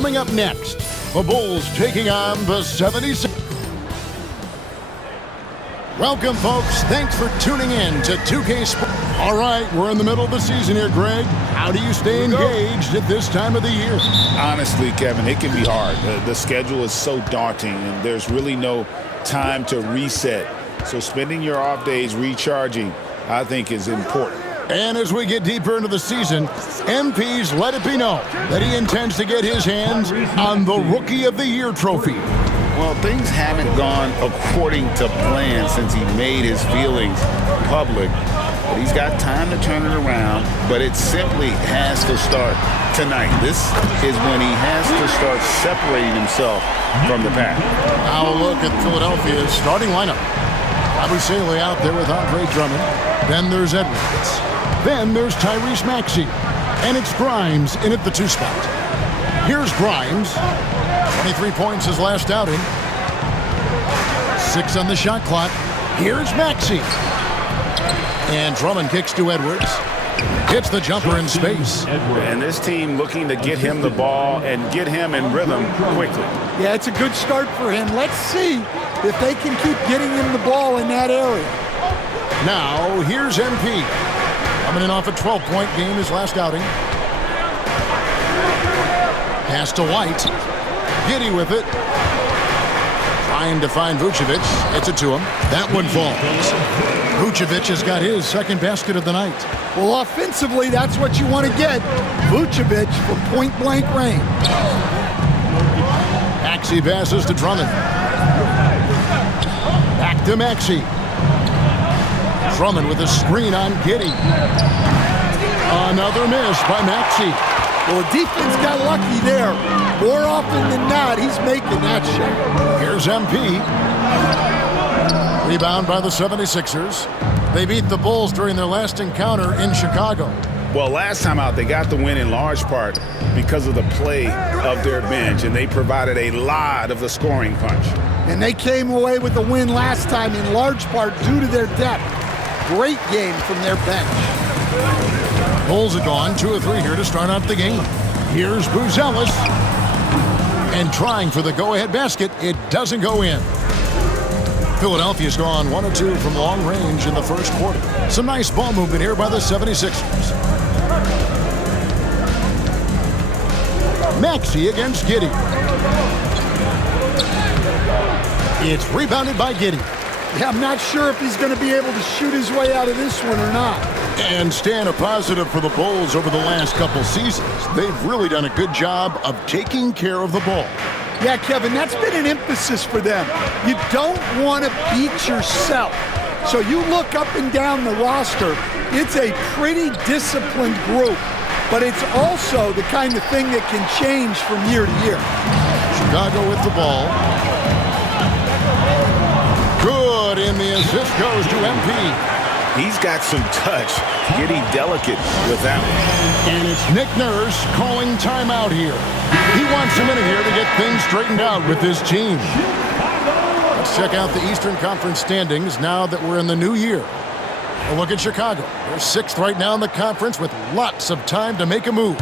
Coming up next, the Bulls taking on the 76ers. Welcome, folks. Thanks for tuning in to 2K Sports. All right, we're in the middle of the season here, Greg. How do you stay engaged at this time of the year? Honestly, Kevin, it can be hard. The schedule is so daunting, and there's really no time to reset. So spending your off days recharging, I think, is important. And as we get deeper into the season, MP's let it be known that he intends to get his hands on the Rookie of the Year trophy. Well, things haven't gone according to plan since he made his feelings public. But he's got time to turn it around, but it simply has to start tonight. This is when he has to start separating himself from the pack. Now a look at Philadelphia's starting lineup. Bobby Saleh out there with Andre Drummond. Then there's Edwards. Then there's Tyrese Maxey. And it's Grimes in at the 2 spot. Here's Grimes. 23 points his last outing. 6 on the shot clock. Here's Maxey. And Drummond kicks to Edwards. Hits the jumper in space. And this team looking to get him the ball and get him in rhythm quickly. Yeah, it's a good start for him. Let's see if they can keep getting him the ball in that area. Now, here's MP. Coming in off a 12-point game his last outing. Pass to White. Giddey with it. Trying to find Vucevic. Gets it to him. That one falls. Vucevic has got his second basket of the night. Well, offensively, that's what you want to get. Vucevic from point-blank range. Maxey passes to Drummond. Back to Maxey. Drummond with a screen on Giddey. Another miss by Maxey. Well, the defense got lucky there. More often than not, he's making that shot. Here's MP. Rebound by the 76ers. They beat the Bulls during their last encounter in Chicago. Well, last time out, they got the win in large part because of the play of their bench, and they provided a lot of the scoring punch. And they came away with the win last time in large part due to their depth. Great game from their bench. Bulls are gone 2 of 3 here to start out the game. Here's Buzelis. And trying for the go-ahead basket, it doesn't go in. Philadelphia's gone 1 of 2 from long range in the first quarter. Some nice ball movement here by the 76ers. Maxey against Giddey. It's rebounded by Giddey. Yeah, I'm not sure if he's going to be able to shoot his way out of this one or not. And staying a positive for the Bulls over the last couple seasons. They've really done a good job of taking care of the ball. Yeah, Kevin, that's been an emphasis for them. You don't want to beat yourself. So you look up and down the roster, it's a pretty disciplined group. But it's also the kind of thing that can change from year to year. Chicago with the ball. Good, and the assist goes to MP. He's got some touch, getting delicate with that one. And it's Nick Nurse calling timeout here. He wants a minute here to get things straightened out with his team. Let's check out the Eastern Conference standings now that we're in the new year. A look at Chicago. They're 6th right now in the conference with lots of time to make a move.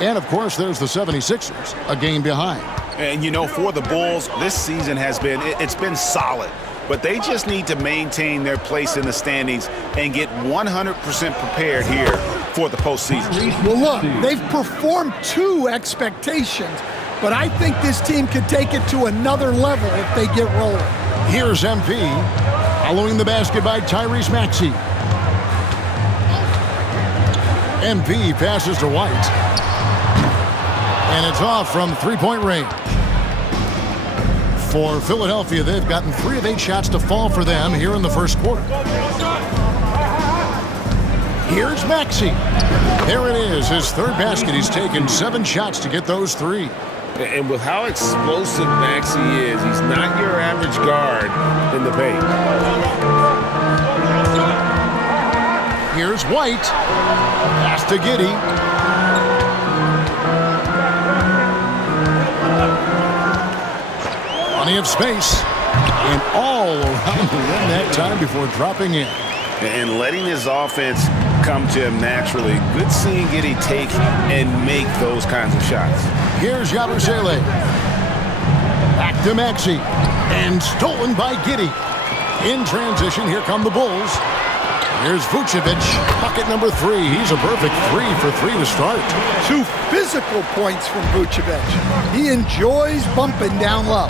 And, of course, there's the 76ers, a game behind. And, you know, for the Bulls, this season has been, it's been solid. But they just need to maintain their place in the standings and get 100% prepared here for the postseason. Well, look, they've performed to expectations, but I think this team could take it to another level if they get rolling. Here's MP, following the basket by Tyrese Maxey. MP passes to White. And it's off from 3-point range. For Philadelphia, they've gotten 3 of 8 shots to fall for them here in the first quarter. Here's Maxey. There it is, his 3rd basket. He's taken 7 shots to get those 3. And with how explosive Maxey is, he's not your average guard in the paint. Here's White. Pass to Giddey. Plenty of space. And all around the rim that time before dropping in. And letting his offense come to him naturally. Good seeing Giddey take and make those kinds of shots. Here's Yabusele. Back to Maxey. And stolen by Giddey. In transition, here come the Bulls. Here's Vucevic, bucket number 3. He's a perfect 3 for 3 to start. 2 physical points from Vucevic. He enjoys bumping down low.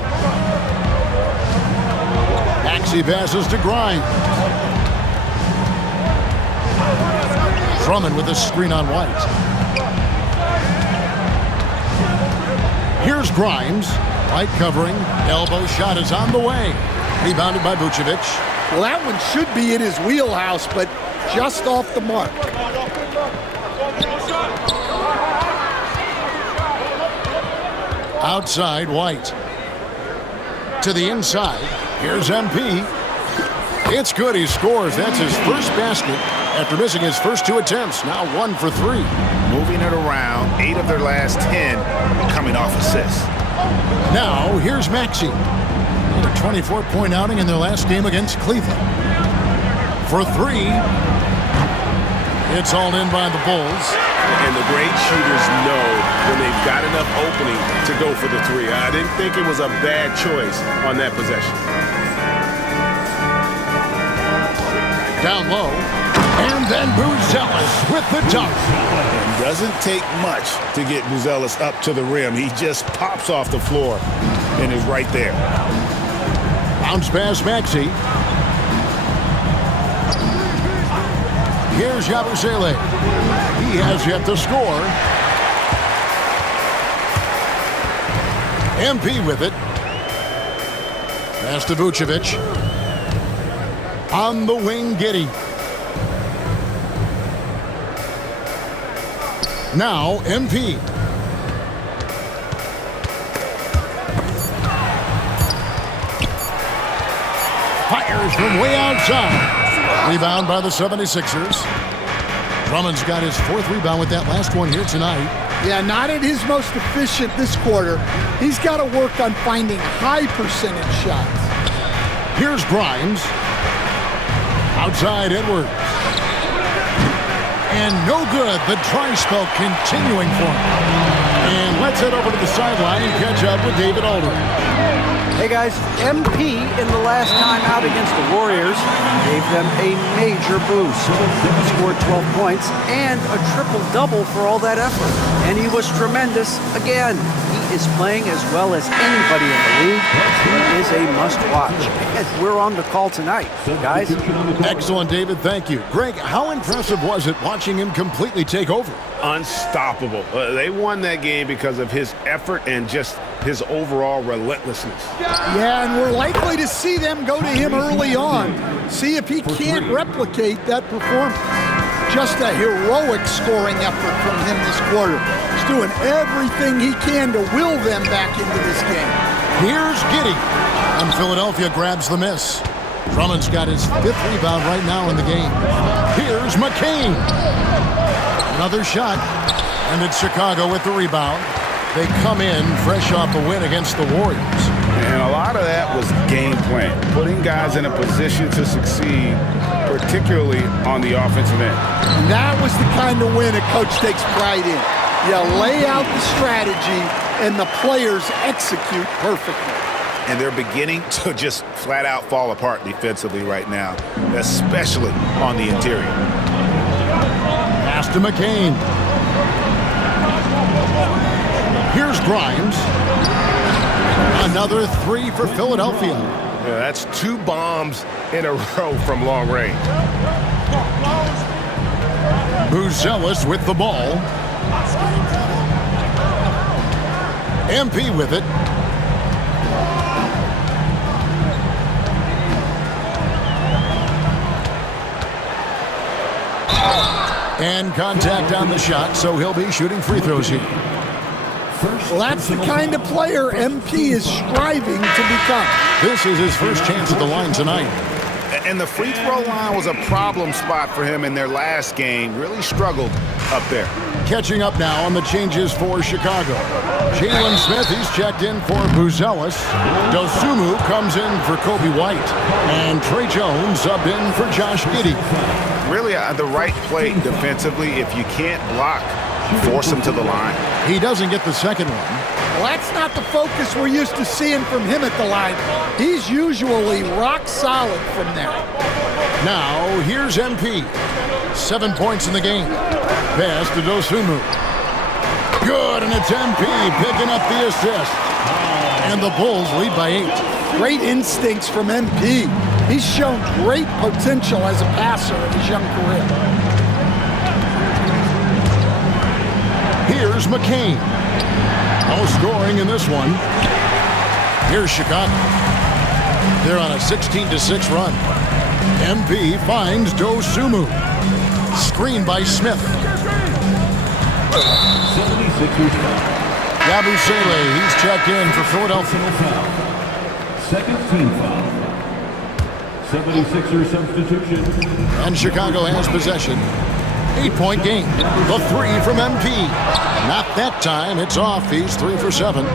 Maxey passes to Grimes. Drummond with a screen on White. Here's Grimes. White covering. Elbow shot is on the way. Rebounded by Vucevic. Well, that one should be in his wheelhouse, but just off the mark. Outside, White. To the inside. Here's MP. It's good. He scores. That's his first basket after missing his first 2 attempts. Now 1 for 3. Moving it around, 8 of their last 10 coming off assists. Now, here's Maxey. A 24-point outing in their last game against Cleveland. For 3. It's all in by the Bulls. And the great shooters know when they've got enough opening to go for the 3. I didn't think it was a bad choice on that possession. Down low. And then Buzelis with the dunk. It doesn't take much to get Buzelis up to the rim. He just pops off the floor and is right there. Bounce pass Maxey. Here's Yabusele. He has yet to score. MP with it. Pass to Vucevic. On the wing, Giddey. Now, MP. Fires from way outside. Rebound by the 76ers. Drummond's got his 4th rebound with that last one here tonight. Yeah, not at his most efficient this quarter. He's got to work on finding high percentage shots. Here's Grimes. Outside Edwards. And no good. The dry spell continuing for him. And let's head over to the sideline and catch up with David Aldridge. Hey guys, MP in the last time out against the Warriors gave them a major boost. He scored 12 points and a triple-double for all that effort. And he was tremendous again. He is playing as well as anybody in the league. He is a must-watch. And we're on the call tonight, guys. Excellent, David. Thank you. Greg, how impressive was it watching him completely take over? Unstoppable. They won that game because of his effort and just his overall relentlessness. Yeah, and we're likely to see them go to him early on. See if he can't replicate that performance. Just a heroic scoring effort from him this quarter. He's doing everything he can to will them back into this game. Here's Giddey. And Philadelphia grabs the miss. Drummond's got his 5th rebound right now in the game. Here's McCain. Another shot. And it's Chicago with the rebound. They come in fresh off a win against the Warriors. And a lot of that was game plan, putting guys in a position to succeed, particularly on the offensive end. And that was the kind of win a coach takes pride in. You lay out the strategy, and the players execute perfectly. And they're beginning to just flat out fall apart defensively right now, especially on the interior. Pass to McCain. Here's Grimes. Another 3 for Philadelphia. Yeah, that's 2 bombs in a row from long range. Buzelis with the ball. MP with it. And contact on the shot, so he'll be shooting free throws here. Well, that's the kind of player MP is striving to become. This is his first chance at the line tonight. And the free throw line was a problem spot for him in their last game. Really struggled up there. catching up now on the changes for Chicago. Jalen Smith, he's checked in for Buzelis. Dosunmu comes in for Kobe White. And Trey Jones subbed in for Josh Giddey. Really the right play defensively. If you can't block, force him to the line. He doesn't get the second one. Well, that's not the focus we're used to seeing from him at the line. He's usually rock solid from there. Now, here's MP. 7 points in the game. Pass to Dosunmu. Good, and it's MP picking up the assist. And the Bulls lead by 8. Great instincts from MP. He's shown great potential as a passer in his young career. Here's McCain. No scoring in this one. Here's Chicago. They're on a 16-6 run. MP finds Dosunmu. Screen by Smith. 76ers foul. Yabusele, he's checked in for Philadelphia. Second team foul. 76ers substitution. And Chicago has possession. 8-point game. The three from MP. Not that time. It's off. He's 3 for 7.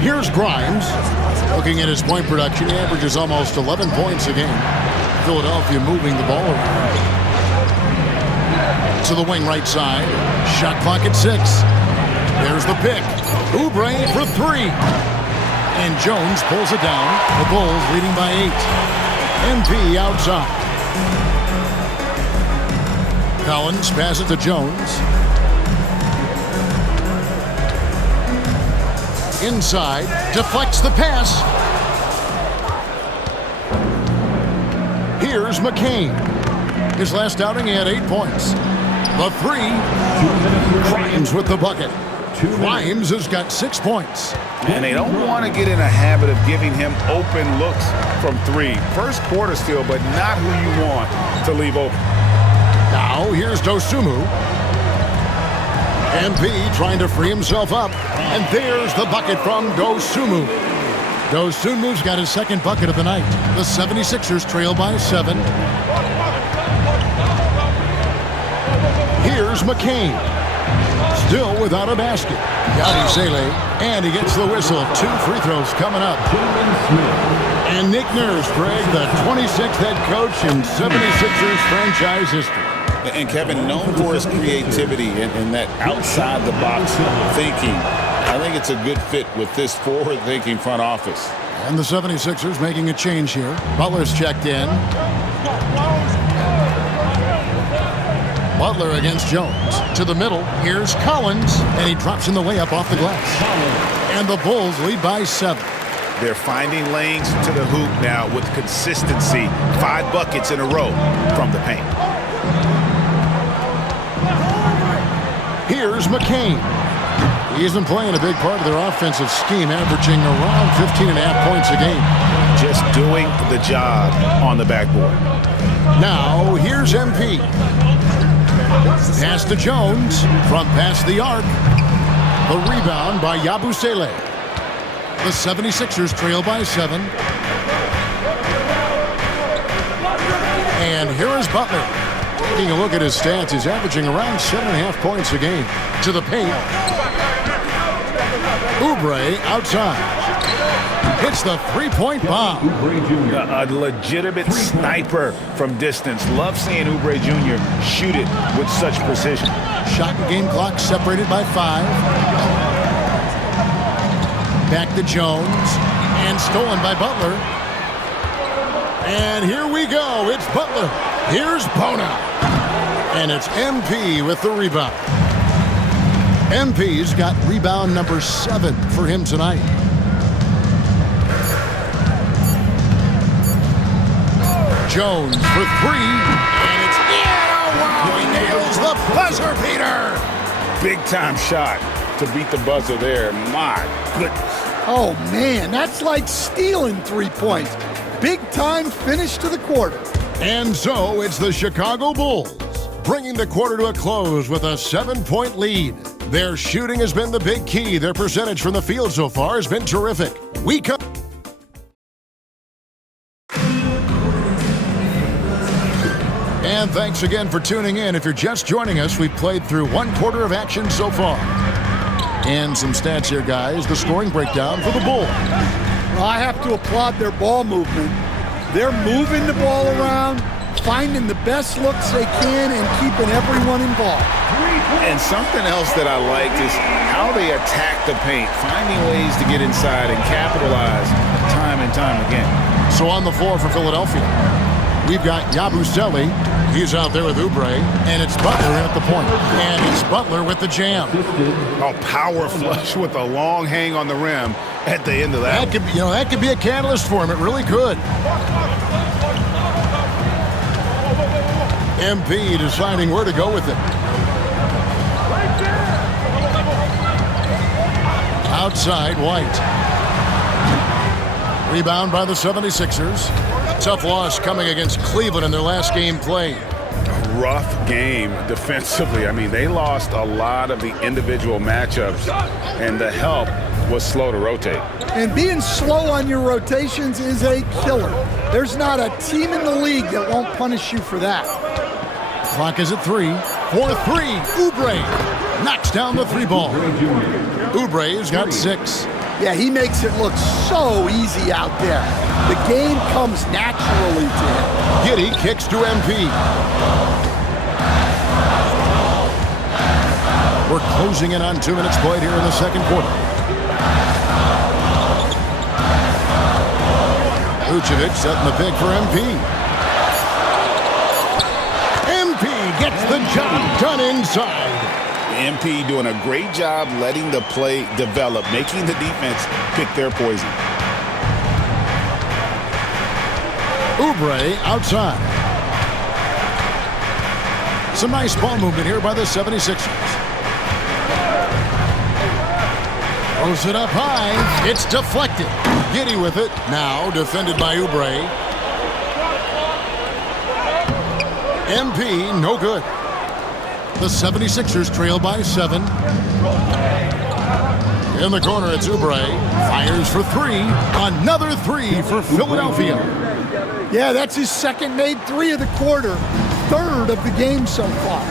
Here's Grimes. Looking at his point production, he averages almost 11 points a game. Philadelphia moving the ball around. To the wing right side. Shot clock at 6. There's the pick. Oubre for 3. And Jones pulls it down. The Bulls leading by 8. MP outside. Collins passes to Jones. Inside, deflects the pass. Here's McCain. His last outing, he had 8 points. The 3, Grimes with the bucket. Grimes has got 6 points. And they don't want to get in a habit of giving him open looks from 3. First quarter still, but not who you want to leave open. Now, here's Dosunmu. MP trying to free himself up. And there's the bucket from Dosunmu. Dosunmu's got his second bucket of the night. The 76ers trail by 7. Here's McCain. Still without a basket. Yabusele. And he gets the whistle. 2 free throws coming up. And Nick Nurse, Greg, the 26th head coach in 76ers franchise history. And Kevin, known for his creativity and that outside-the-box thinking, I think it's a good fit with this forward-thinking front office. And the 76ers making a change here. Butler's checked in. Butler against Jones. To the middle, here's Collins, and he drops in the layup off the glass. And the Bulls lead by 7. They're finding lanes to the hoop now with consistency. 5 buckets in a row from the paint. Here's McCain. He's been playing a big part of their offensive scheme, averaging around 15.5 points a game. Just doing the job on the backboard. Now, here's MP. Pass to Jones from past the arc. The rebound by Yabusele. The 76ers trail by 7. And here is Butler. Taking a look at his stats, he's averaging around 7.5 points a game. To the paint. Oubre outside. Hits the three-point bomb. A legitimate sniper from distance. Love seeing Oubre Jr. shoot it with such precision. Shot and game clock separated by 5. Back to Jones. And stolen by Butler. And here we go. It's Butler. Here's Bona. And it's MP with the rebound. MP's got rebound number 7 for him tonight. Jones for 3. And it's in. Oh, wow. He nails the buzzer beater. Big time shot to beat the buzzer there. My goodness. Oh, man, that's like stealing 3 points. Big time finish to the quarter. And so it's the Chicago Bulls, bringing the quarter to a close with a 7-point lead. Their shooting has been the big key. Their percentage from the field so far has been terrific. We come. And thanks again for tuning in. If you're just joining us, we've played through one quarter of action so far. And some stats here, guys. The scoring breakdown for the Bulls. Well, I have to applaud their ball movement. They're moving the ball around, finding the best looks they can, and keeping everyone involved. And something else that I liked is how they attack the paint, finding ways to get inside and capitalize time and time again. So on the floor for Philadelphia, we've got Yabusele. He's out there with Oubre, and it's Butler at the point. And it's Butler with the jam. A power flush with a long hang on the rim at the end of that. That could be a catalyst for him. It really could. MP deciding where to go with it. Outside, White. Rebound by the 76ers. Tough loss coming against Cleveland in their last game played. Rough game defensively. I mean, they lost a lot of the individual matchups, and the help was slow to rotate. And being slow on your rotations is a killer. There's not a team in the league that won't punish you for that. Clock is at 3. 4-3. Oubre knocks down the 3 ball. Oubre's got 6. Yeah, he makes it look so easy out there. The game comes naturally to him. Giddey kicks to MP. We're closing in on 2 minutes played here in the second quarter. Vucevic setting the pick for MP. MP gets the job done inside. MP doing a great job letting the play develop, making the defense pick their poison. Oubre outside. Some nice ball movement here by the 76ers. Throws it up high. It's deflected. Giddey with it. Now defended by Oubre. MP, no good. The 76ers trail by 7. In the corner, it's Oubre. Fires for 3. Another 3 for Philadelphia. Yeah, that's his second made 3 of the quarter. Third of the game so far.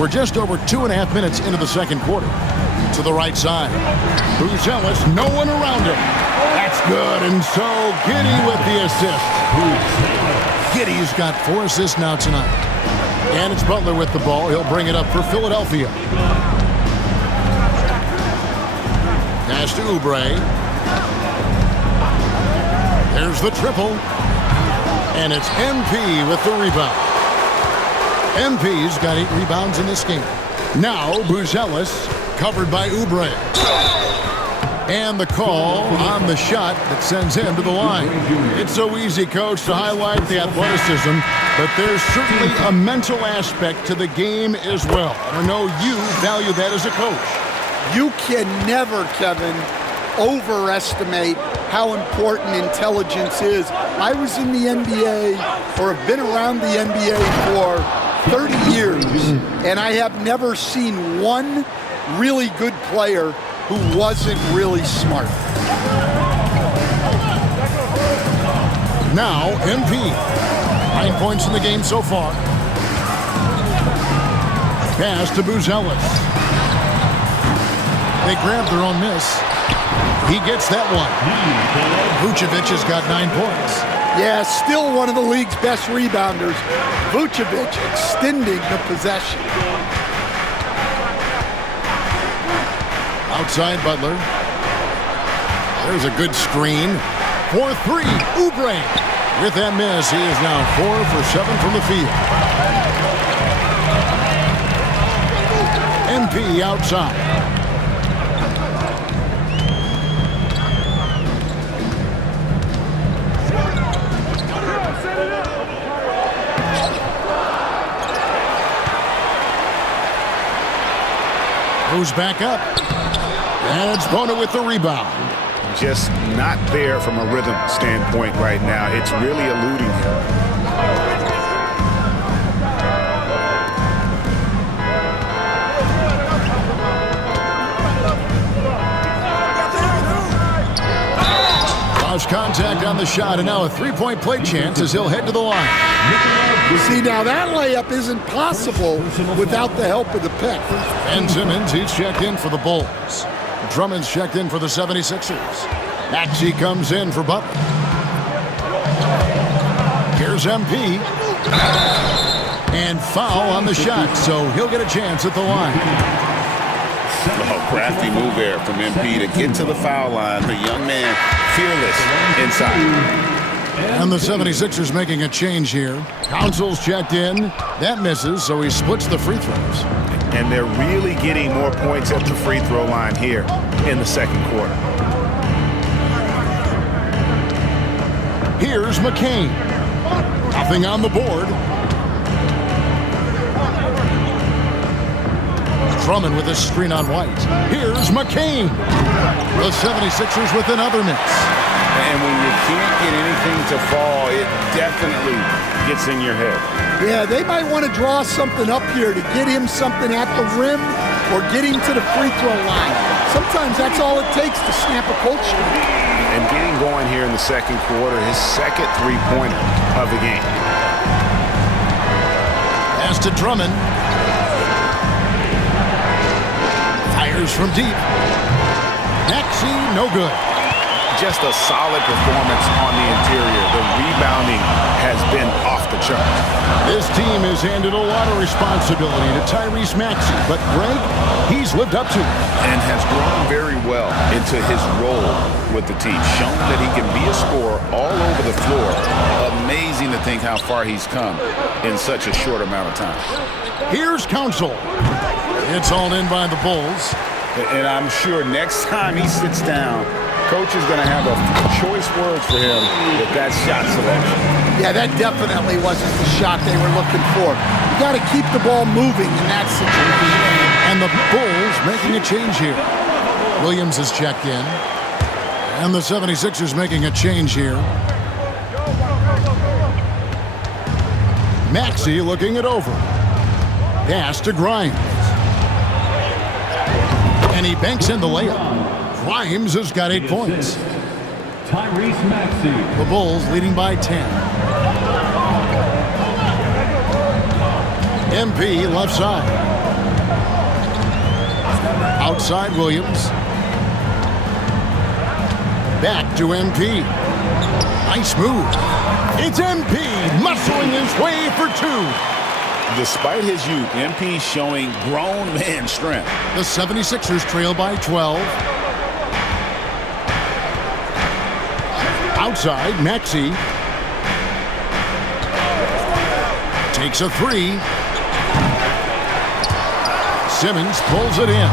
We're just over 2.5 minutes into the second quarter. To the right side. Buzelis, no one around him. That's good, and so Giddey with the assist. Giddey's got 4 assists now tonight. And it's Butler with the ball. He'll bring it up for Philadelphia. Pass to Oubre. There's the triple. And it's MP with the rebound. MP's got 8 rebounds in this game. Now Buzelis, covered by Oubre. And the call on the shot that sends him to the line. It's so easy, Coach, to highlight the athleticism, but there's certainly a mental aspect to the game as well. I know you value that as a coach. You can never, Kevin, overestimate how important intelligence is. I was in the NBA, or have been around the NBA for 30 years, and I have never seen one really good player who wasn't really smart. Now, MP. 9 points in the game so far. Pass to Buzelis. They grab their own miss. He gets that one. Vucevic has got 9 points. Yeah, still one of the league's best rebounders. Vucevic extending the possession. Outside Butler. There's a good screen. 4-3. Oubre. With that miss, he is now 4 for 7 from the field. MP outside. Goes back up. And it's Bona with the rebound. Just not there from a rhythm standpoint right now. It's really eluding him. First contact on the shot, and now a three-point play chance as he'll head to the line. See, now that layup isn't possible without the help of the pick. Ben Simmons, he's checked in for the Bulls. Drummond's checked in for the 76ers. Maxey comes in for Butler. Here's MP. And foul on the shot, so he'll get a chance at the line. Oh, crafty move there from MP to get to the foul line. The young man, fearless inside. And the 76ers making a change here. Council's checked in. That misses, so he splits the free throws. And they're really getting more points at the free throw line here in the second quarter. Here's McCain. Nothing on the board. Drummond with a screen on White. Here's McCain. The 76ers with another miss. And when you can't get anything to fall, it definitely gets in your head. Yeah, they might want to draw something up here to get him something at the rim or get him to the free throw line. Sometimes that's all it takes to snap a coach. And getting going here in the second quarter, his second three-pointer of the game. Pass to Drummond. Fires from deep. Maxey, no good. Just a solid performance on the interior. The rebounding has been off the charts. This team has handed a lot of responsibility to Tyrese Maxey, but Greg, he's lived up to it. And has grown very well into his role with the team. Shown that he can be a scorer all over the floor. Amazing to think how far he's come in such a short amount of time. Here's Council. It's all in by the Bulls. And I'm sure next time he sits down, Coach is going to have a choice words for him with that shot selection. Yeah, that definitely wasn't the shot they were looking for. You got to keep the ball moving in that situation. And the Bulls making a change here. Williams is checked in. And the 76ers making a change here. Maxey looking it over. Pass to Grimes. And he banks in the layup. Grimes has got 8 points. Tyrese Maxey. The Bulls leading by 10. MP left side. Outside Williams. Back to MP. Nice move. It's MP muscling his way for 2. Despite his youth, MP showing grown man strength. The 76ers trail by 12. Outside, Maxey. Takes a 3. Simmons pulls it in.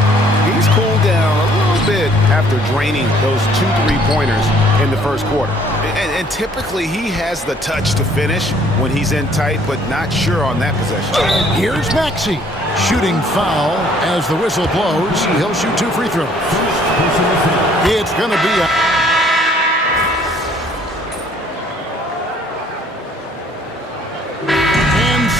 He's cooled down a little bit after draining those 2 3-pointers in the first quarter. And typically he has the touch to finish when he's in tight, but not sure on that possession. Here's Maxey. Shooting foul as the whistle blows. He'll shoot 2 free throws. It's going to be a...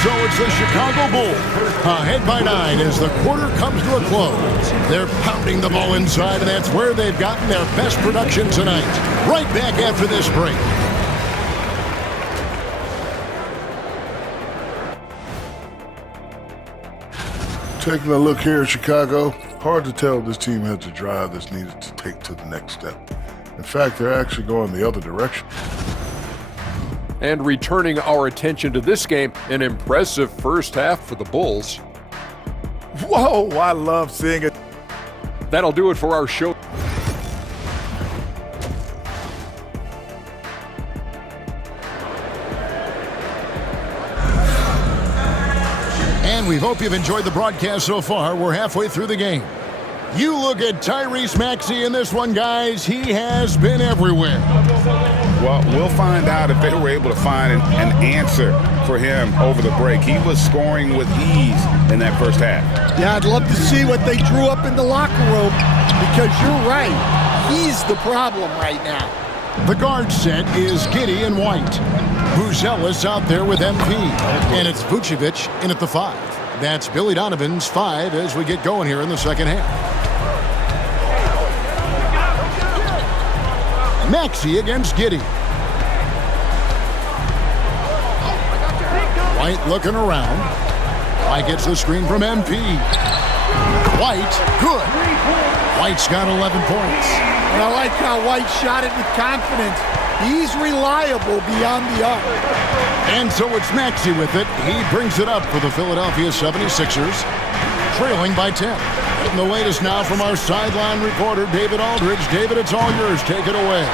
So it's the Chicago Bulls, ahead by 9 as the quarter comes to a close. They're pounding the ball inside, and that's where they've gotten their best production tonight. Right back after this break. Taking a look here at Chicago, hard to tell if this team has the drive that's needed to take to the next step. In fact, they're actually going the other direction. And returning our attention to this game, an impressive first half for the Bulls. Whoa, I love seeing it. That'll do it for our show. And we hope you've enjoyed the broadcast so far. We're halfway through the game. You look at Tyrese Maxey in this one, guys. He has been everywhere. Well, we'll find out if they were able to find an answer for him over the break. He was scoring with ease in that first half. Yeah, I'd love to see what they drew up in the locker room because you're right. He's the problem right now. The guard set is Giddey and White. Buzelis out there with MP. And it's Vucevic in at the 5. That's Billy Donovan's 5 as we get going here in the second half. Maxey against Giddey. White looking around. White gets the screen from MP. White, good. White's got 11 points. And I like how White shot it with confidence. He's reliable beyond the arc. And so it's Maxey with it. He brings it up for the Philadelphia 76ers, trailing by 10. And the latest now from our sideline reporter, David Aldridge. David, it's all yours. Take it away.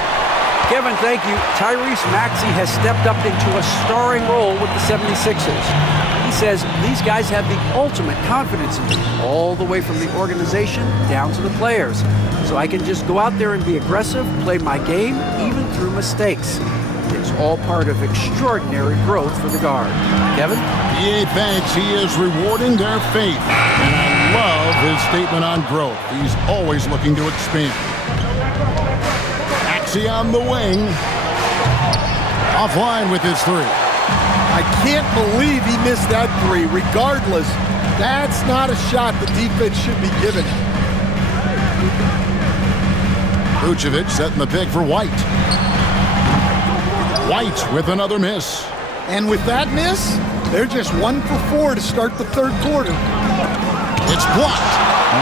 Kevin, thank you. Tyrese Maxey has stepped up into a starring role with the 76ers. He says these guys have the ultimate confidence in me, all the way from the organization down to the players. So I can just go out there and be aggressive, play my game, even through mistakes. It's all part of extraordinary growth for the guard. Kevin? EA thanks. He is rewarding their faith. And I love his statement on growth. He's always looking to expand. Maxey on the wing. Offline with his three. I can't believe he missed that three. Regardless, that's not a shot the defense should be giving him. Vucevic setting the pick for White. White with another miss. And with that miss, they're just 1 for 4 to start the third quarter. It's blocked.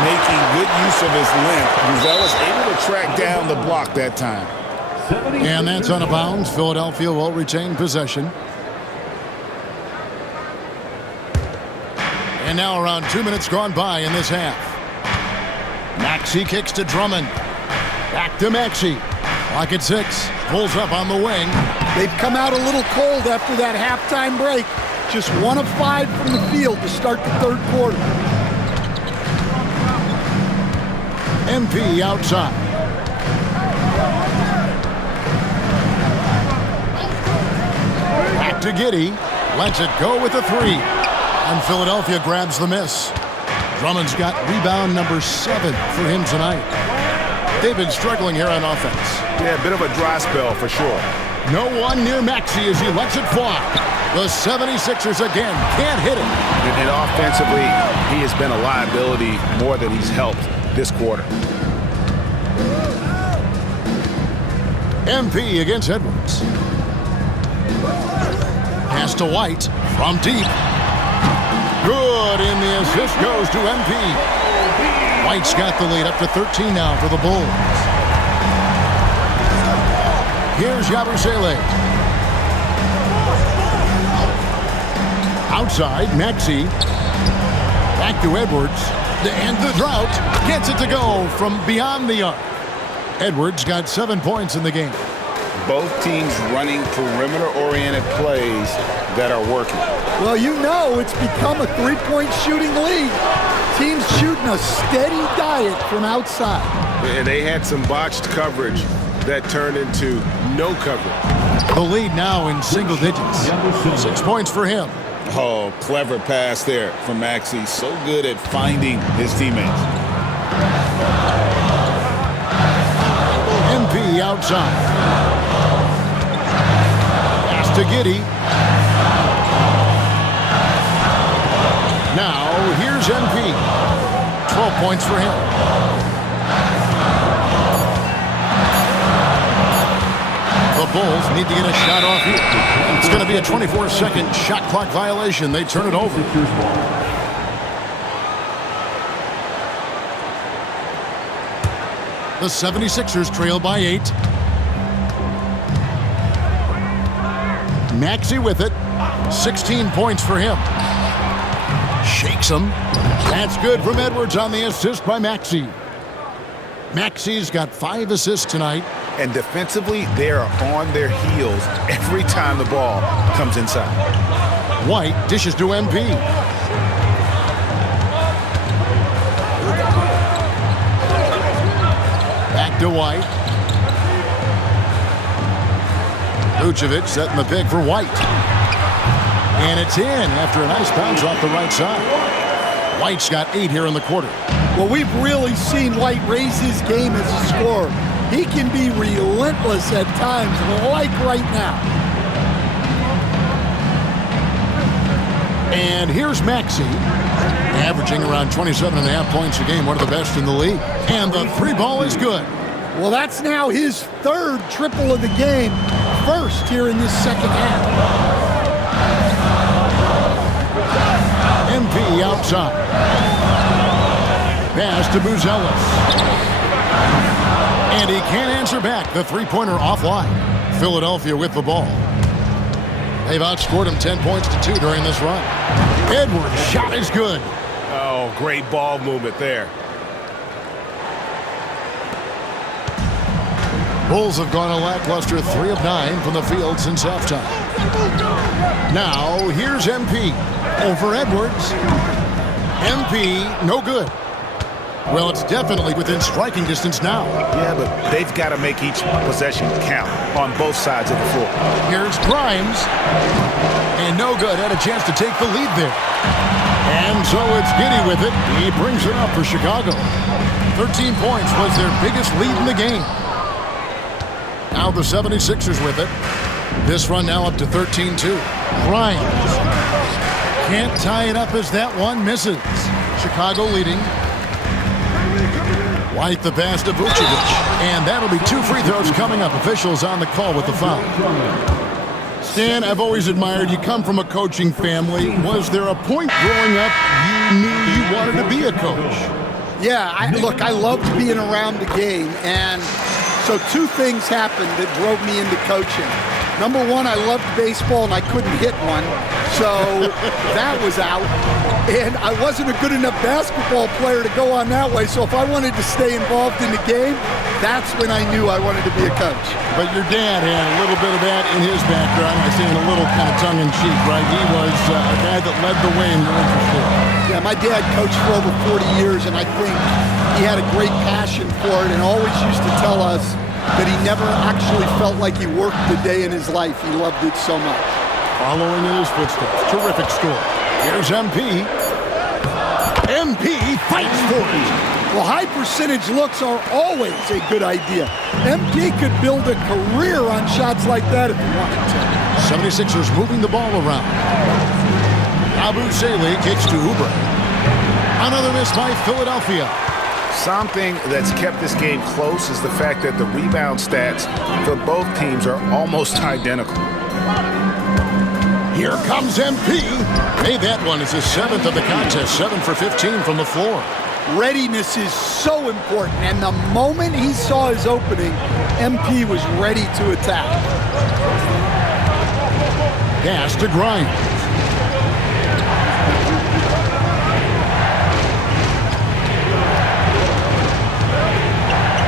Making good use of his length. Buzell is able to track down the block that time. And that's out of bounds. Philadelphia will retain possession. And now around 2 minutes gone by in this half. Maxey kicks to Drummond. Back to Maxey. Clock at 6. Pulls up on the wing. They've come out a little cold after that halftime break. Just 1 of 5 from the field to start the third quarter. MP outside. Back to Giddey. Lets it go with a three. And Philadelphia grabs the miss. Drummond's got rebound number 7 for him tonight. They've been struggling here on offense. Yeah, a bit of a dry spell for sure. No one near Maxey as he lets it fly. The 76ers again can't hit it. And offensively, he has been a liability more than he's helped this quarter. MP against Edwards. Pass to White from deep. Good, and the assist goes to MP. White's got the lead up to 13 now for the Bulls. Here's Yabusele. Outside, Maxey. Back to Edwards. And the drought gets it to go from beyond the arc. Edwards got 7 points in the game. Both teams running perimeter-oriented plays that are working. Well, you know it's become a three-point shooting league. Teams shooting a steady diet from outside. And they had some botched coverage that turned into no coverage. The lead now in single digits. 6 points for him. Oh, clever pass there from Maxey. So good at finding his teammates. MP outside. Pass to Giddey. Now, here's MP. 12 points for him. The Bulls need to get a shot off here. It's going to be a 24-second shot clock violation. They turn it over. The 76ers trail by 8. Maxey with it. 16 points for him. Shakes him. That's good from Edwards on the assist by Maxey. Maxey's got 5 assists tonight. And defensively, they are on their heels every time the ball comes inside. White dishes to MP. Back to White. Vucevic setting the pick for White. And it's in after a nice bounce off the right side. White's got 8 here in the quarter. Well, we've really seen White raise his game as a scorer. He can be relentless at times, like right now. And here's Maxey, averaging around 27.5 points a game, one of the best in the league. And the 3 ball is good. Well, that's now his third triple of the game, first here in this second half. MP outside. Pass to Buzelis. And he can't answer back. The three-pointer offline. Philadelphia with the ball. They've outscored him 10 points to 2 during this run. Edwards' shot is good. Oh, great ball movement there. Bulls have gone a lackluster 3 of 9 from the field since halftime. Now, here's MP over Edwards. MP, no good. Well, it's definitely within striking distance now. Yeah, but they've got to make each possession count on both sides of the floor. Here's Grimes. And no good. Had a chance to take the lead there. And so it's Giddey with it. He brings it up for Chicago. 13 points was their biggest lead in the game. Now the 76ers with it. This run now up to 13-2. Grimes can't tie it up as that one misses. Chicago leading. White the pass to Vucevic. And that'll be 2 free throws coming up. Officials on the call with the foul. Stan, I've always admired you. Come from a coaching family. Was there a point growing up you knew you wanted to be a coach? Yeah, I loved being around the game, and so 2 things happened that drove me into coaching. Number one, I loved baseball, and I couldn't hit one, so that was out. And I wasn't a good enough basketball player to go on that way, so if I wanted to stay involved in the game, that's when I knew I wanted to be a coach. But your dad had a little bit of that in his background. I say a little kind of tongue-in-cheek, right? He was a guy that led the way in your interest there. Yeah, my dad coached for over 40 years, and I think he had a great passion for it and always used to tell us that he never actually felt like he worked a day in his life. He loved it so much. Following in his footsteps. Terrific score. Here's MP. MP fights for it. Well, high percentage looks are always a good idea. MP could build a career on shots like that if he wanted to. 76ers moving the ball around. Abu Saleh kicks to Oubre. Another miss by Philadelphia. Something that's kept this game close is the fact that the rebound stats for both teams are almost identical. Here comes MP. Made that one as his 7th of the contest. 7 for 15 from the floor. Readiness is so important, and the moment he saw his opening, MP was ready to attack. Pass to Grimes.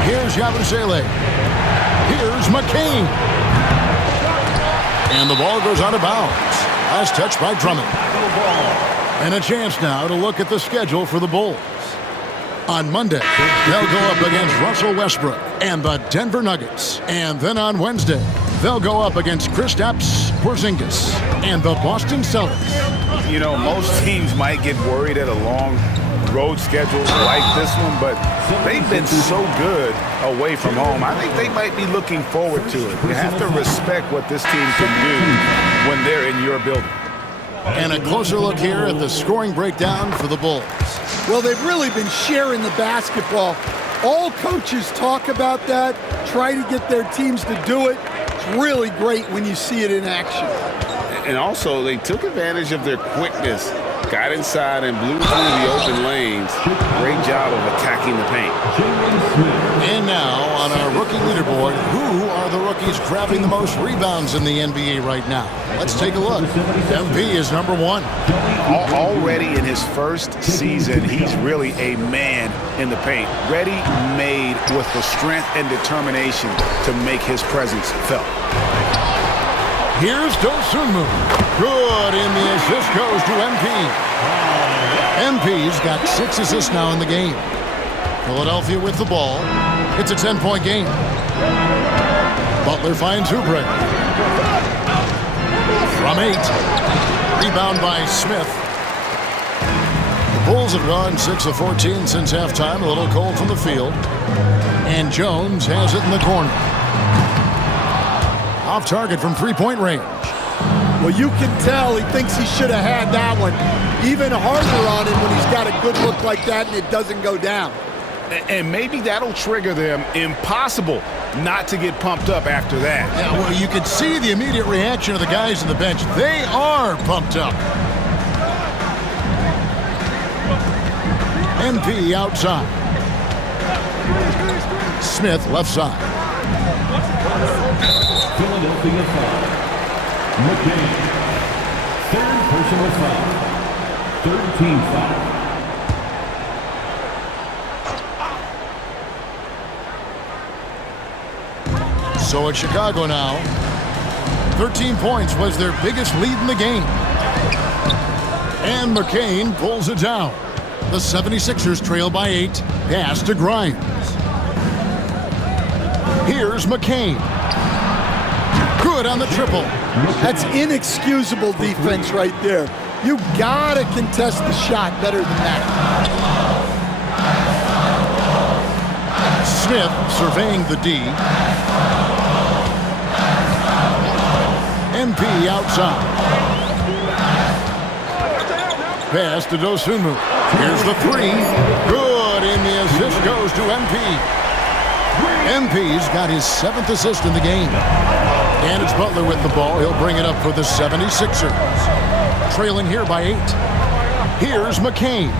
Here's Yabusele. Here's McCain. And the ball goes out of bounds. Last touch by Drummond. And a chance now to look at the schedule for the Bulls. On Monday, they'll go up against Russell Westbrook and the Denver Nuggets. And then on Wednesday, they'll go up against Kristaps Porzingis and the Boston Celtics. You know, most teams might get worried at a long road schedule like this one, but they've been so good away from home. I think they might be looking forward to it. You have to respect what this team can do when they're in your building. And a closer look here at the scoring breakdown for the Bulls. Well, they've really been sharing the basketball. All coaches talk about that, try to get their teams to do it. It's really great when you see it in action. And also, they took advantage of their quickness. Got inside and blew through the open lanes. Great job of attacking the paint. And now on our rookie leaderboard, who are the rookies grabbing the most rebounds in the NBA right now? Let's take a look. MP is number 1. Already in his first season, he's really a man in the paint. Ready-made with the strength and determination to make his presence felt. Here's Dosunmu. Good, and the assist goes to MP. MP's got 6 assists now in the game. Philadelphia with the ball. It's a 10-point game. Butler finds Oubre. From 8. Rebound by Smith. The Bulls have gone 6 of 14 since halftime. A little cold from the field. And Jones has it in the corner. Off target from 3-point range. Well, you can tell he thinks he should have had that one. Even harder on him when he's got a good look like that and it doesn't go down. And maybe that'll trigger them. Impossible not to get pumped up after that. Yeah, well, you could see the immediate reaction of the guys on the bench. They are pumped up. MP outside. Smith left side. Philadelphia foul. McCain. Third personal foul. Third team foul. So it's Chicago now. 13 points was their biggest lead in the game. And McCain pulls it down. The 76ers trail by 8. Pass to Grimes. Here's McCain. Good on the triple. That's inexcusable defense right there. You gotta contest the shot better than that. Smith surveying the D. MP outside. Pass to Dosunmu. Here's the 3. Good, and the assist goes to MP. MP's got his 7th assist in the game. And it's Butler with the ball. He'll bring it up for the 76ers. Trailing here by 8. Here's McCain.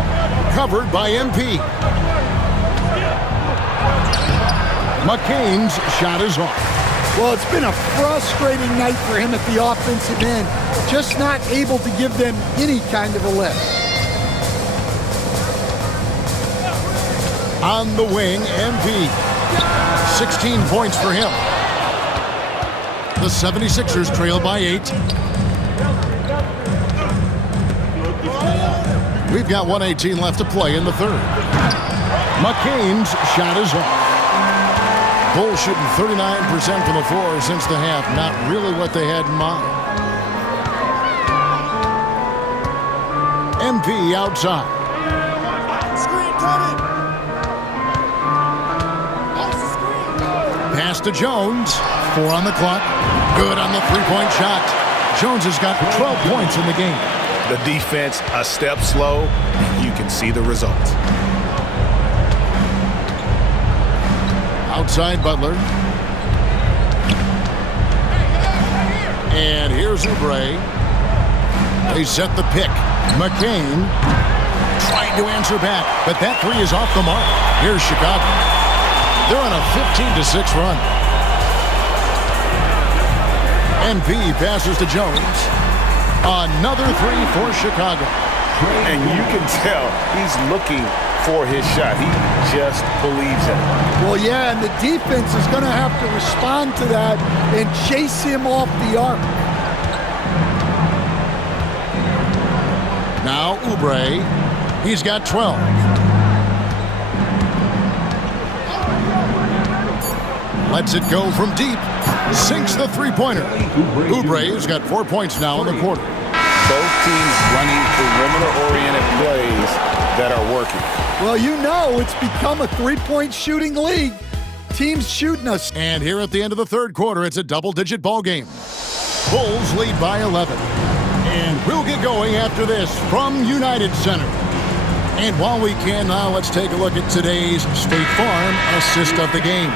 Covered by MP. McCain's shot is off. Well, it's been a frustrating night for him at the offensive end. Just not able to give them any kind of a lift. On the wing, MP. 16 points for him. The 76ers trail by 8. We've got 1:18 left to play in the third. McCain's shot is off. Bulls shooting 39% from the floor since the half. Not really what they had in mind. MP outside. Pass to Jones. 4 on the clock. Good on the three-point shot. Jones has got 12 points in the game. The defense a step slow. You can see the results. Outside Butler. And here's Oubre. They set the pick. McCain trying to answer back, but that 3 is off the mark. Here's Chicago. They're on a 15-6 run. MP passes to Jones. Another 3 for Chicago. And you can tell he's looking for his shot. He just believes it. Well, yeah, and the defense is going to have to respond to that and chase him off the arc. Now Oubre. He's got 12. Lets it go from deep. Sinks the three-pointer. Oubre has got 4 points now in the quarter. Both teams running perimeter-oriented plays that are working. Well, you know it's become a three-point shooting league. Teams shooting us. And here at the end of the third quarter, it's a double-digit ball game. Bulls lead by 11. And we'll get going after this from United Center. And while we can now, let's take a look at today's State Farm assist of the game.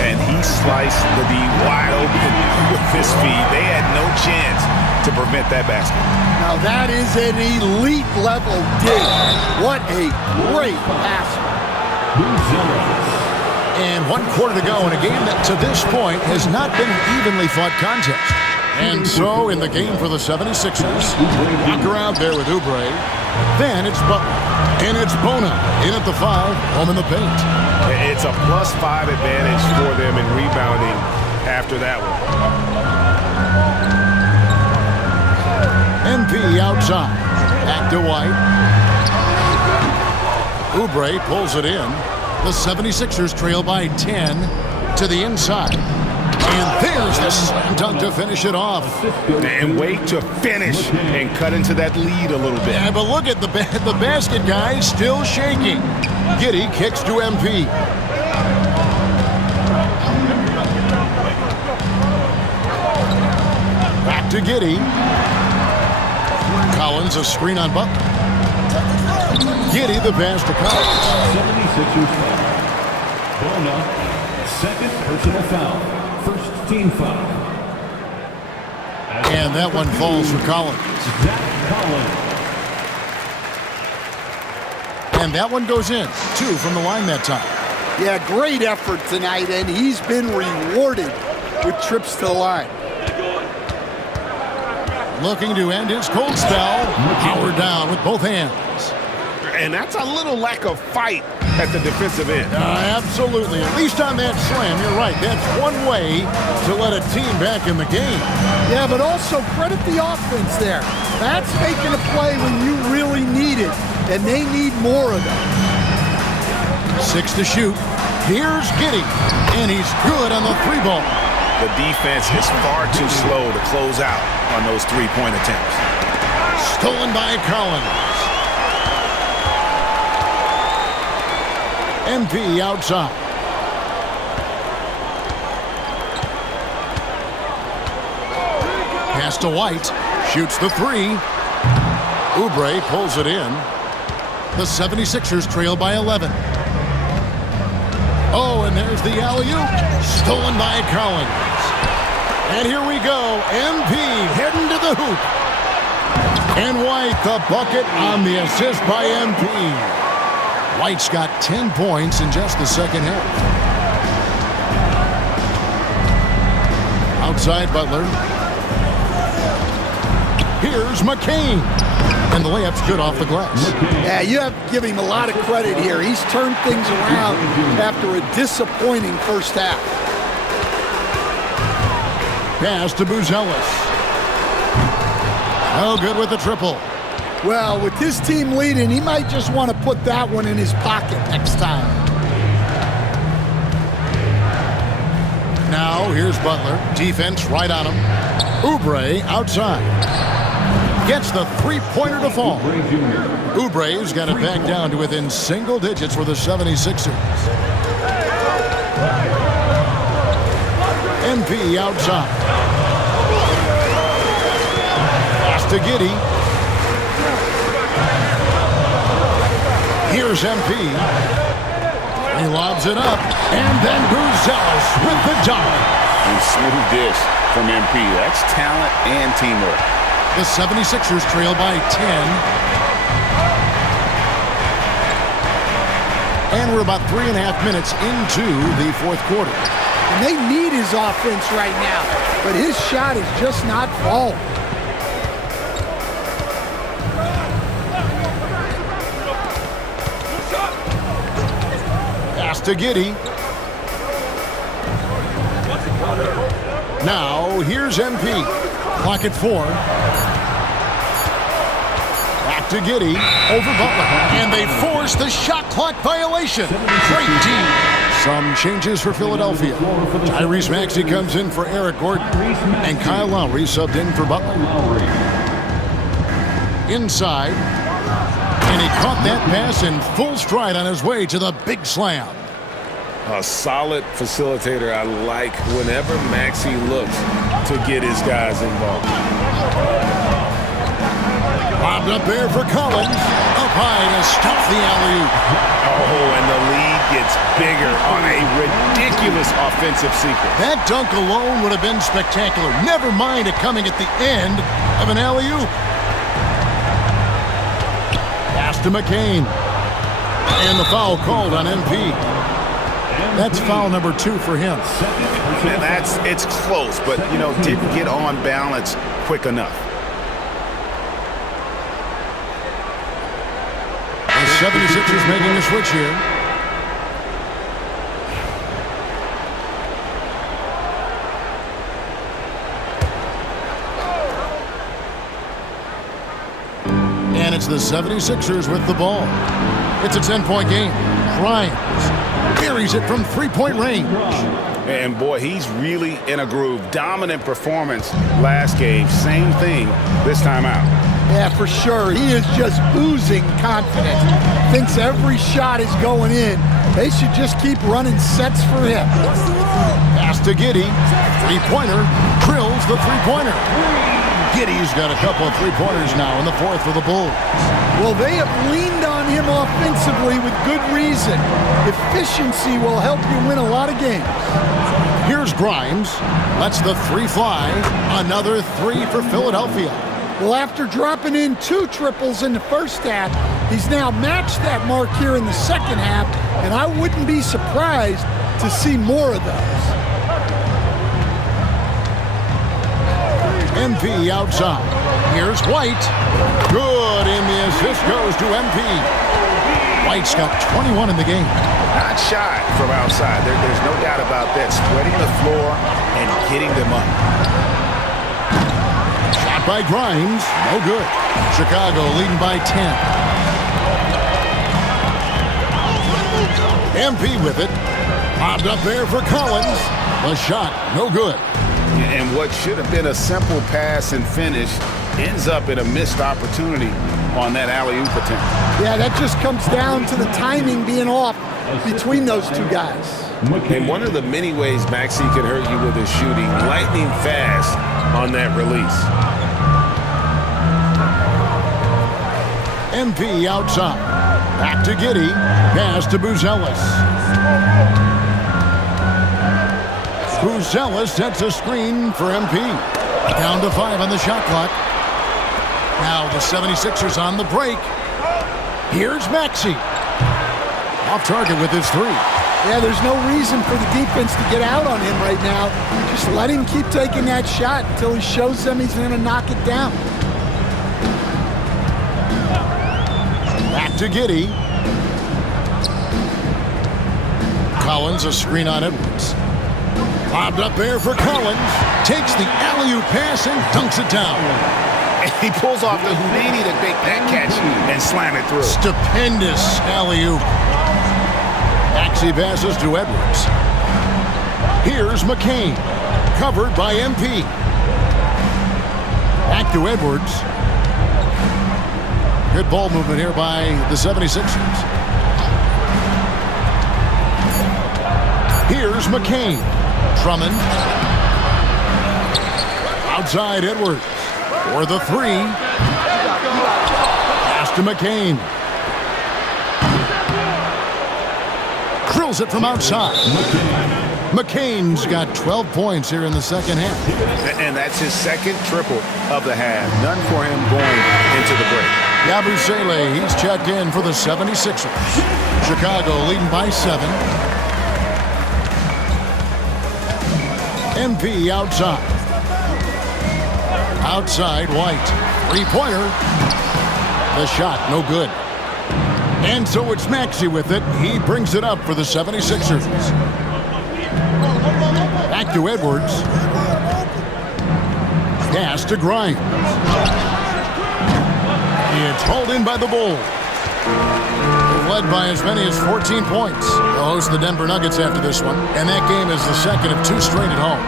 And he sliced the D wide open with his feet. They had no chance to prevent that basket. Now that is an elite level dig. What a great pass. And 1 quarter to go in a game that to this point has not been an evenly fought contest. And so in the game for the 76ers, Walker out there with Oubre. Then it's Butler. And it's Bona in at the 5, home in the paint. It's a +5 advantage for them in rebounding after that one. MP outside. Back to White. Oubre pulls it in. The 76ers trail by 10 to the inside. And there's the slam dunk to finish it off. And wait to finish and cut into that lead a little bit. Yeah, but look at the basket, guys, still shaking. Giddey kicks to MP. Back to Giddey. Collins, a screen on Butler. Giddey the pass to Collins. 76ers foul. Bona, second personal foul. First team foul. And that one falls for Collins. Zach Collins. And that one goes in. 2 from the line that time. Yeah, great effort tonight, and he's been rewarded with trips to the line. Looking to end his cold spell. Howard down with both hands. And that's a little lack of fight at the defensive end. Absolutely. At least on that slam, you're right. That's one way to let a team back in the game. Yeah, but also credit the offense there. That's making a play when you really need it, and they need more of it. 6 to shoot. Here's Giddey, and he's good on the 3 ball. The defense is far too slow to close out on those three-point attempts. Stolen by Collins. MP outside. Pass to White. Shoots the 3. Oubre pulls it in. The 76ers trail by 11. Oh, and there's the alley-oop. Stolen by Collins. And here we go. MP heading to the hoop. And White the bucket on the assist by MP. White's got 10 points in just the second half. Outside Butler. Here's McCain. And the layup's good off the glass. Yeah, you have to give him a lot of credit here. He's turned things around after a disappointing first half. Pass to Buzelis. Oh, good with the triple. Well, with this team leading, he might just want to put that one in his pocket next time. Now, here's Butler. Defense right on him. Oubre outside. Gets the 3-pointer to fall. Oubre's got it back down to within single digits for the 76ers. MP outside. Pass to Giddey. Here's MP. He lobs it up. And then Buzelis with the dunk. And smooth dish from MP. That's talent and teamwork. The 76ers trail by 10. And we're about 3.5 minutes into the fourth quarter. And they need his offense right now, but his shot is just not falling. Pass to Giddey. Now, here's MP. Clock at 4. Back to Giddey. Over Butler. And they force the shot clock violation. Great team. Some changes for Philadelphia. Tyrese Maxey comes in for Eric Gordon. And Kyle Lowry subbed in for Butler. Inside. And he caught that pass in full stride on his way to the big slam. A solid facilitator. I like whenever Maxey looks to get his guys involved. Bobbed up there for Collins. Up high to stop the alley-oop. Oh, and the lead gets bigger on a ridiculous offensive sequence. That dunk alone would have been spectacular. Never mind it coming at the end of an alley-oop. Pass to McCain. And the foul called on MP. That's foul number 2 for him. And it's close, but, didn't get on balance quick enough. The 76ers making the switch here. And it's the 76ers with the ball. It's a 10-point game. Grimes buries it from 3-point range. And boy, he's really in a groove. Dominant performance last game. Same thing this time out. Yeah, for sure. He is just oozing confidence. Thinks every shot is going in. They should just keep running sets for him. Pass to Giddey. 3-pointer. Drills the 3-pointer. Giddey's got a couple of 3-pointers now in the fourth for the Bulls. Well, they have leaned on him offensively with good reason. Efficiency will help you win a lot of games. Here's Grimes. Lets the three fly. Another three for Philadelphia. Well, after dropping in 2 triples in the first half, he's now matched that mark here in the second half, and I wouldn't be surprised to see more of those. MP outside. Here's White. Good, and the assist goes to MP. White's got 21 in the game. Not shy from outside. There's no doubt about that. Spreading the floor and getting them up. Shot by Grimes. No good. Chicago leading by 10. MP with it. Popped up there for Collins. The shot, no good. And what should have been a simple pass and finish ends up in a missed opportunity on that alley-oop attempt. Yeah, that just comes down to the timing being off between those two guys. And one of the many ways Maxey can hurt you with his shooting, lightning fast on that release. MP outside. Back to Giddey. Pass to Buzelis. Buzelis sets a screen for MP. Down to 5 on the shot clock. Now the 76ers on the break. Here's Maxey. Off target with his 3. Yeah, there's no reason for the defense to get out on him right now. Just let him keep taking that shot until he shows them he's going to knock it down. Back to Giddey. Collins, a screen on Edwards. Lobbed up there for Collins. Takes the alley-oop pass and dunks it down. And he pulls off the Houdini to make that catch and slam it through. Stupendous alley-oop. Maxey passes to Edwards. Here's McCain. Covered by MP. Back to Edwards. Good ball movement here by the 76ers. Here's McCain. Drummond. Outside Edwards. For the 3. Pass to McCain. Drills it from outside. McCain's got 12 points here in the second half. And that's his second triple of the half. None for him going into the break. Yabusele, he's checked in for the 76ers. Chicago leading by 7. MP outside. Outside White. 3-pointer. The shot, no good. And so it's Maxey with it. He brings it up for the 76ers. Back to Edwards. Pass to Grimes. It's hauled in by the Bulls. They've led by as many as 14 points. They'll host the Denver Nuggets after this one. And that game is the second of 2 straight at home.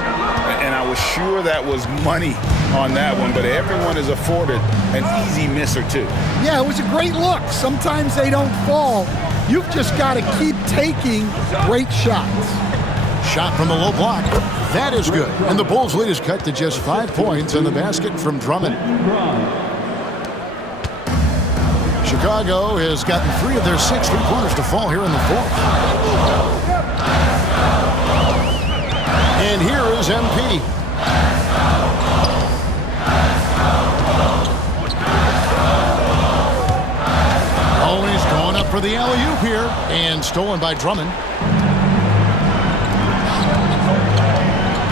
And I was sure that was money on that one, but everyone is afforded an easy miss or 2. Yeah, it was a great look. Sometimes they don't fall. You've just got to keep taking great shots. Shot from the low block. That is good. And the Bulls' lead is cut to just 5 points in the basket from Drummond. Chicago has gotten 3 of their 6 3-pointers to fall here in the 4th. And here is MP. Always going up for the alley-oop here. And stolen by Drummond.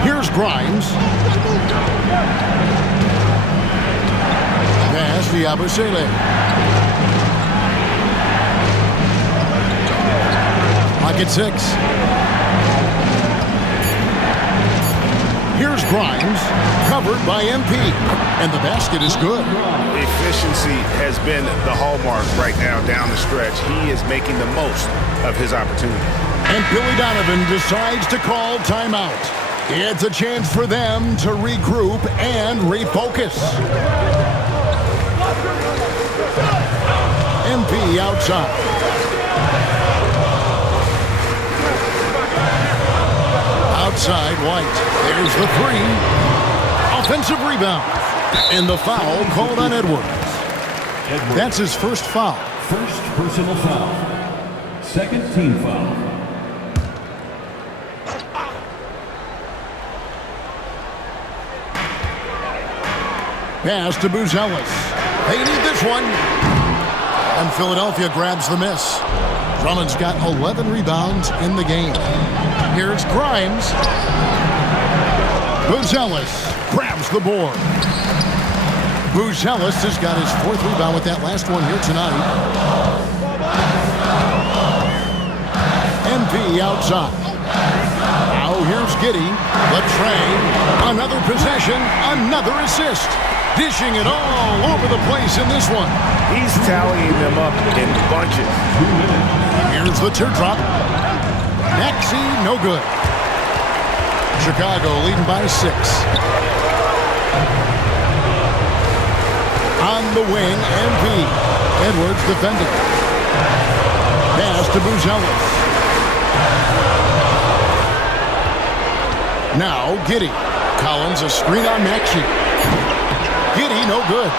Here's Grimes. Pass to Yabusele. Clock at 6. Here's Grimes, covered by MP, and the basket is good. Efficiency has been the hallmark right now down the stretch. He is making the most of his opportunity. And Billy Donovan decides to call timeout. It's a chance for them to regroup and refocus. MP outside. Outside White. There's the 3. Offensive rebound. And the foul called on Edwards. That's his first foul. First personal foul. Second team foul. Pass to Buzelis. They need this one. And Philadelphia grabs the miss. Drummond's got 11 rebounds in the game. Here's Grimes. Buzelis grabs the board. Buzelis has got his 4th rebound with that last one here tonight. MP outside. Now here's Giddey. The train. Another possession. Another assist. Dishing it all over the place in this one. He's tallying them up in bunches. Here's the teardrop. Maxey, no good. Chicago leading by 6. On the wing, MP. Edwards defending. Pass to Buzelis. Now Giddey. Collins a screen on Maxey. Giddey, no good.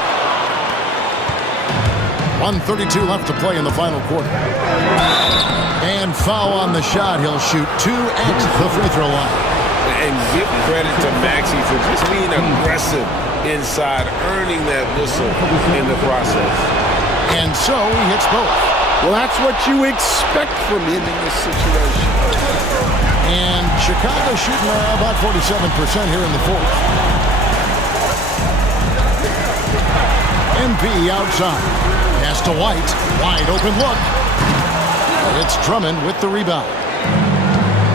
1:32 left to play in the final quarter. And foul on the shot. He'll shoot 2 at the free throw line. And give credit to Maxey for just being aggressive inside, earning that whistle in the process. And so he hits both. Well, that's what you expect from him in this situation. And Chicago shooting about 47% here in the fourth. MP outside. Pass to White. Wide open look. It's Drummond with the rebound.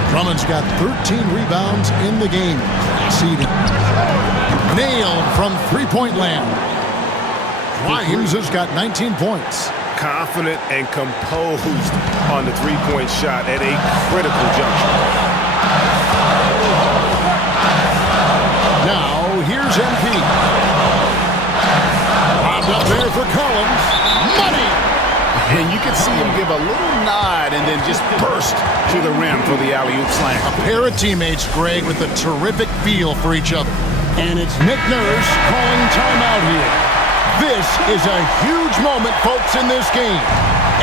Drummond's got 13 rebounds in the game. Class-eating. Nailed from three-point land. Grimes has got 19 points. Confident and composed on the three-point shot at a critical juncture. Now, here's MP. Bobbed up there for Collins. Money! And you can see him give a little nod and then just burst to the rim for the alley-oop slam. A pair of teammates, Greg, with a terrific feel for each other. And it's Nick Nurse calling timeout here. This is a huge moment, folks, in this game.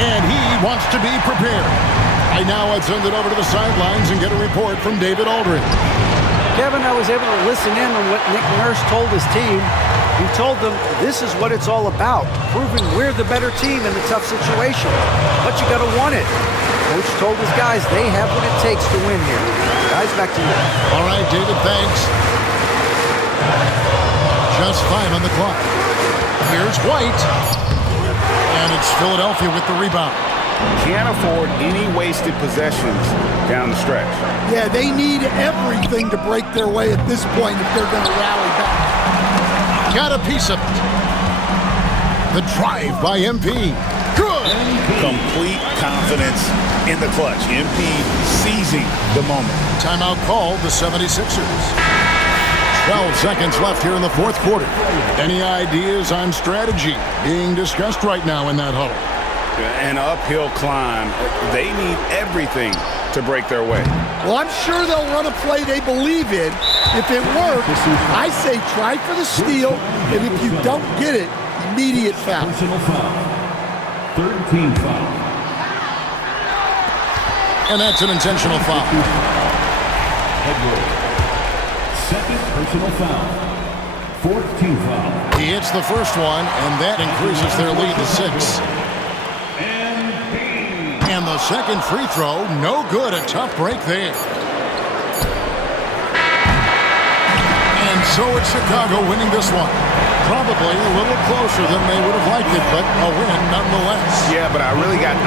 And he wants to be prepared. Right now, I'd send it over to the sidelines and get a report from David Aldridge. Kevin, I was able to listen in on what Nick Nurse told his team. He told them this is what it's all about, proving we're the better team in a tough situation. But you got to want it. Coach told his guys they have what it takes to win here. Guys, back to you. All right, David, thanks. Just 5 on the clock. Here's White. And it's Philadelphia with the rebound. Can't afford any wasted possessions down the stretch. Yeah, they need everything to break their way at this point if they're going to rally back. Got a piece of it. The drive by MP. Good. Complete confidence in the clutch. MP seizing the moment. Timeout called the 76ers. 12 seconds left here in the fourth quarter. Any ideas on strategy being discussed right now in that huddle? An uphill climb. They need everything to break their way. Well, I'm sure they'll run a play they believe in. If it works, I say try for the steal, and if you don't get it, immediate foul. Personal foul. Third team foul. And that's an intentional foul. Edwards. Second personal foul. Fourth team foul. He hits the first one, and that increases their lead to 6. And the second free throw, no good. A tough break there. And so it's Chicago winning this one. Probably a little closer than they would have liked it, but a win nonetheless. Yeah, but I really got